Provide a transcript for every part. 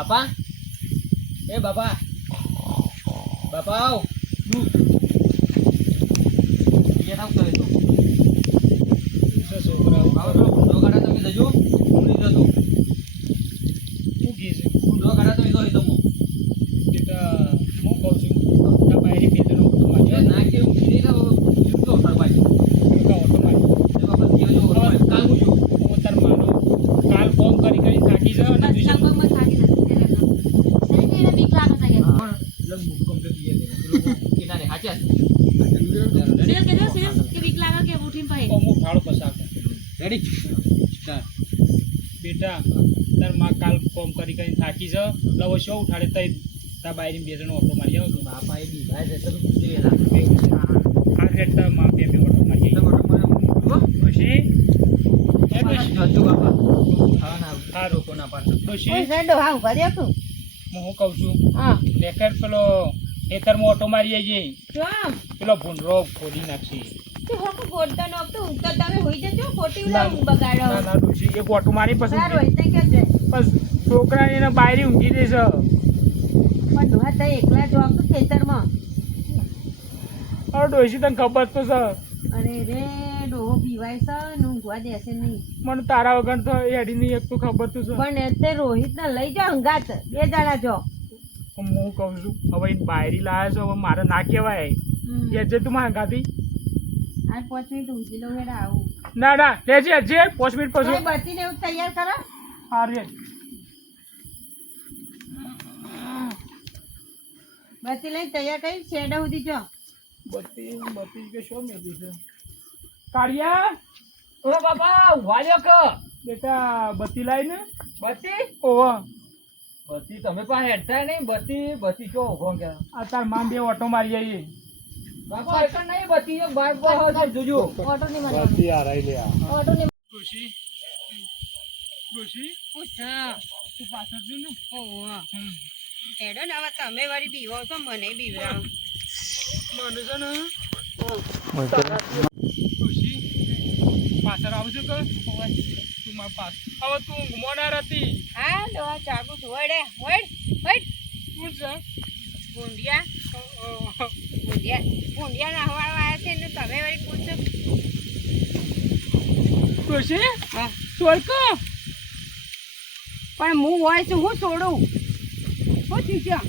બાપા એ બાપા બાપા આવ નું ये नाम करे तो છોકરા આવો તો ગુંડો કાઢા તમે જજો હું નહીં જતો હું કી છે ગુંડો કાઢા તમે તો હિતો બેટા હું કહું છું આ બાયરી બેટનો ઓટો મારી એ ના કે હું કીધી ને જીવતો સરભાઈ કા ઓટો મારી એ બાપા કે જો કાલ હું જો હું તાર માનો કાલ ફોન કરી થાકી જાવ અને બીજો સંગમમાં થાકી નથી એને બીક લાગે છે લગ મુક કમ્પ્લીટ ઈએ દે લોકો કિનારે હાચા સેલ કે બીક લાગે કે ઉઠીને પાઈ હું ફાળો પસાર રેડી સ્ટાર્ટ બેટા તાર માં કાલ ફોન કરી થાકી જાવ લવો શો ઉઠાડે તઈ તા બાયરી બેટનો ઓટો મારી આવ બાપા એ બી ભાઈ છે તો પૂછી એલા આ રેટા માં બે ઓટો મારી તો મોટો મને પછી એ પછી જતો બાપા હા ના સારું કોના પાસે પછી સેડો હા ઉભા રે તું હું કહું છું હા બેકર પેલો ખેતરમાં ઓટો મારી જઈએ કેમ પેલો ભૂંડરો ખોદી નાખશી તે હોકો ગોડતા નો તો ઉતર તમે હોઈ જજો ખોટી ના, ઉલા બગાડો ના ના ડૂસી એક ઓટો મારી સારું પછી હોય તે કે છે છોકરા એને બાયરી ઊંઘી દેશે પણ ડોહા તઈ એકલા જ આવ તો ખેતરમાં અરે ડોસી તને ખબર તો છે અરે રે ડોહો પીવાય છે ને ઊંઘવા દેશે નહીં મને તારા વગર તો એડીની એક તો ખબર તો છે પણ એ તે રોહિત ને લઈ જાઓ હંગાત બે જણા જો પણ હું કહું છું હવે ઈ બાયરી લાયા છો હવે મારે ના કહેવાય એ જે તું માં ગાતી આ 5 મિનિટ ઊંઘી લો હેડા આવું ના ના લેજે જે 5 મિનિટ પછી કોઈ બચીને એવું તૈયાર કરો હારે બચી લઈને તૈયાર કરી શેડા સુધી જો બત્તી કે શું મેલી છે કાળિયા ઓ બાપા ઉભા લ્યો કે બેટા બત્તી લાવીને બત્તી ઓવા બત્તી તમે પાસે હેડતા નહીં બત્તી ચો ઉભો કે આ તાર માં બે ઓટો મારી આવીએ બાપા એક નહીં બત્તી એક બાઈક બહો જોજો ઓટો ની મને ઓટો ની ડોશી ડોશી પૂછા તું પાછળ જો ને ઓવા હેડો ને હવે તમે વાળી બીવો છો મને બીવરાવ મને છે ને ડોશી પાછળ આવશે કે તું મારા પાસ હવે તું ઊંઘમાં ના રહેતી હા ડોહા ચાકુ છોડે વડ વડ શું છે ભૂંડિયા નાહવા આવ્યા છે ને તમે વળી પૂછો ડોશી હા છોડ કો પણ હું હોય છું હું છોડું શું થયું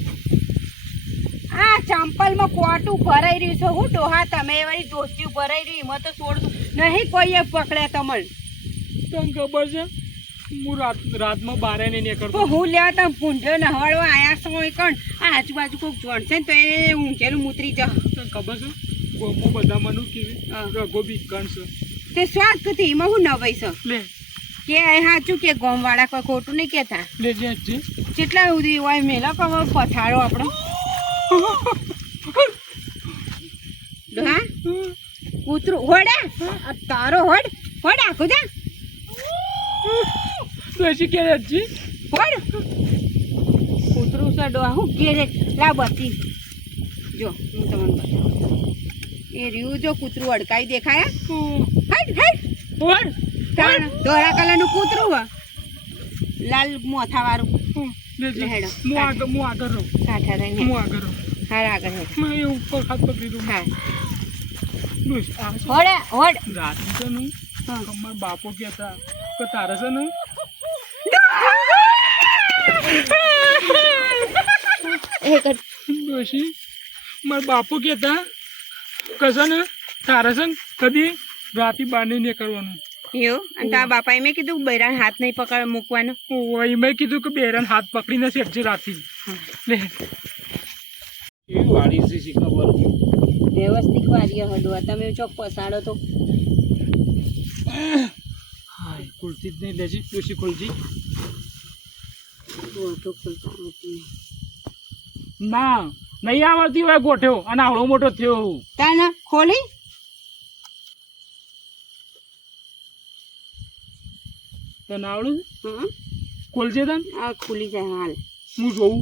આ ચંપલમાં કોટું ભરાઈ રહ્યું છે હું ડોહા તમે વળી દોસ્તી ભરાઈ રહ્યું એમાં તો છોડતું નહીં કોઈએ પકડે તમને તને ખબર છે હું રાતમાં બારે નહીં નીકળતો તો હું લેવા તમે ભૂંડ્યો નહવાડવા આયા છો કણ આ આજુબાજુ કોઈક જોણશે ને તો એ ઊંઘેલું મૂતરી જા તને ખબર છે ગોમો બધા મને કેવી હા. રગો બીકણ છે તે સ્વાદ કથી એમાં હું નવાઈ છે લે કે સાચું કે ગોમવાળા કોઈ ખોટું નહીં કહેતા લે જે કેટલા સુધી હોય મેલા કવો પથારો આપણો ડોહા કૂતરું હોડા આ તારો હોડ હોડ આખું જા તો એસી કે જી હોડ કૂતરું છે ડોહા હું કે રે લા બતી જો હું તમને બતાવું એ રહ્યું જો કૂતરું અડકાઈ દેખાય હાઈટ હાઈટ ઓર તાણ ધોળા કલરનું કૂતરું હ લાલ મોથા વાળું લે જે હેડો. હું આગળ રહું કાંઠા રહીને હું આગળ રહું હાર આગળ હેડ મેં એ ઉપર હાથ પકડી દઉં હા બસ આ શું? હોડે હોડ રાતનું છે ને હા. અમારા બાપો કહેતા કે તારે છે ને એક ડોશી મારા બાપુ કહેતા કે છે ને તારે છે ને કદી રાતે બહાર નહીં નીકળવાનું એવું અને તારા બાપાએ મેં કીધું બૈરાને હાથ નહીં પકડ મૂકવાનો ઓય મેં કીધું કે બેરાન હાથ પકડીને શેઠજી રાતી લે એવી વાળી છે શી ખબર વ્યવસ્થિત વારીએ હડવા તમે ચોક પસાડો તો હાય ખુલતી જ નહીં લેજી ડોશી ખુલજી બોલતો ખુલતા નથી ના નહીં આવડતી હોય ગોઠ્યો અને આવડો મોટો થયો તાને ખોલી તને આવડું હં ખોલજે તને આ ખુલી જાય હાલ હું જોઉં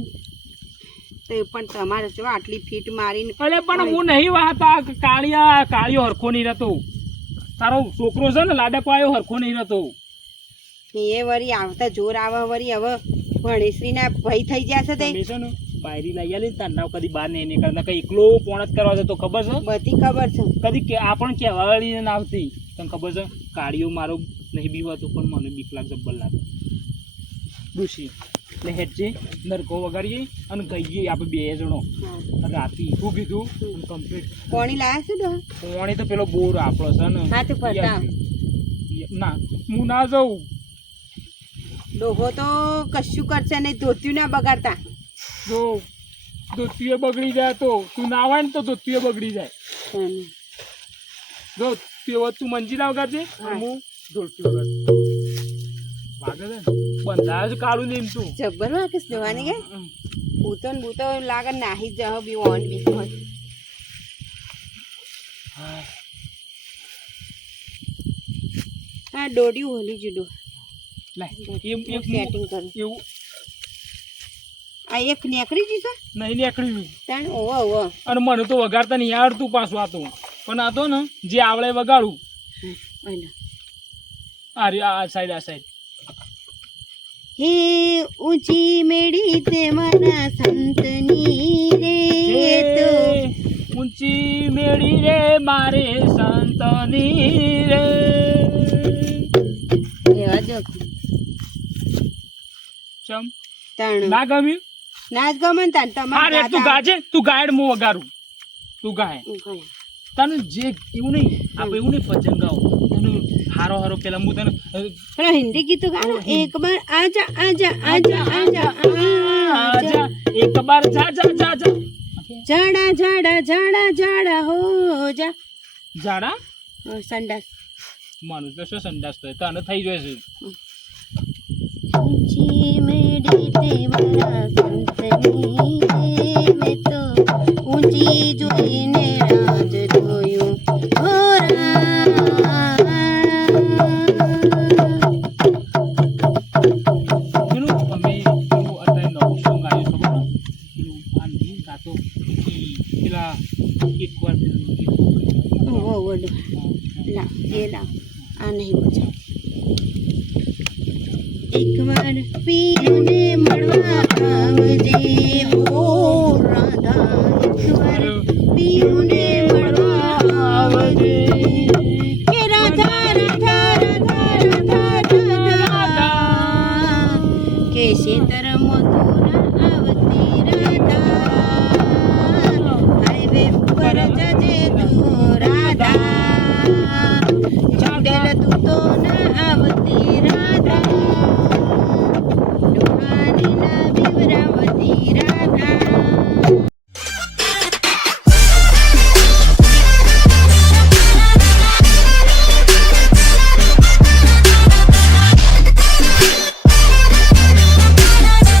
તો એ પણ તમારે જો આટલી ફીટ મારીને અરે પણ હું નહીં વાતા કાળિયો હરખો નહીં રહેતો તારો છોકરો છે ને લાડકો આવ્યો હરખો નહીં રહેતો એ વળી આવતા જોર આવે વળી હવે ભણેશ્રીના ભય થઈ જશે તે તમે છે ને બાયરી લઈ આલી તાર નાવ કદી બહાર નહીં નીકળતા કઈ એકલો પોણ જ કરવા જતો ખબર છે બધી ખબર છે કદી કે આપણ કહેવા વાળી ના આવતી તને ખબર છે કાળીઓ મારો નહીં બીવાતું પણ મને બીક લાગે જબ્બર લાગે ડુસી એટલે હેડજે નરકો વગાડીએ અને ગઈએ આપણે બે જણો હા. રાતી શું કીધું કમ્પ્લીટ કોણી લાયા છે ડોહા પોણી તો પેલો બોર આપણો છે ને હા તો બતાવ ના હું ના જાઉં ડોહો તો કશું કરશે નહીં ધોત્યું ના બગાડતા જો ધોતીએ બગડી જાય તો તું ના આવે ને તો ધોતીએ બગડી જાય જો તેવો તું મંજીરા વગાડજે અને હું ઢોલકી વગાડું વાગે છે બંધાયો છે કાળું ને એમ તું જબ્બર વાકેશ ડોહાની કે ભૂતો ને ભૂતો લાગે નાહી જાવ બી ઓન બી હોય હા દોડ્યું હોલી જુદો લાય સેટિંગ કરું એવું આ એક નેકરી જશે નહીં નીકળ્યું તાણ ઓવો ઓવો અને મને તો વગાડતા નહીં આવડતું પાછું આતું પણ આ તો ને જે આવડે એ વગાડું આ સાઈડ હે ઊંચી મેળી તે મારા સંતની રે તો ઊંચી મેળી રે મારે સંતની રે એવા જો ચમ તાણ ના ગમ્યું નાચ ગમન તાણ હા રે તું ગાજે તું ગાયડ હું વગાડું તું ગાય તને જે એવું નહીં આપણે એવું નહીં ભજન ગાઓ તને હારો હારો પેલા હું તને પેલા હિન્દી ગીતો ગાનો એક બાર આજા આજા આજા આજા આજા એક બાર જા જા જા જા જાડા જાડા જાડા જાડા હો જા જાડા સંડાસ માનું તો શું સંડાસ થાય તને થઈ જાય છે ઊંચી મેડી તે મારા સંતની રે મેં તો ઊંચી જોઈને રાજ જોયું હો પેલું અમે પેલું અત્યારે નવું સોંગ આવ્યું ખબર પેલું આ નહીં ગાતો પેલા એકવાર પેલું ગીત ઓ વડો લા એ લા આ નહીં બચા એકવાર પીને મળવા આવજે હો રાધા એકવાર પીને મળવા આવજે કે રાધા રાધા રાધા રાધા રાધા કે શેતર મધુર આવતી રાધા હાઈવે ઉપર જજે તું રાધા ચૂડેલ તું તો ના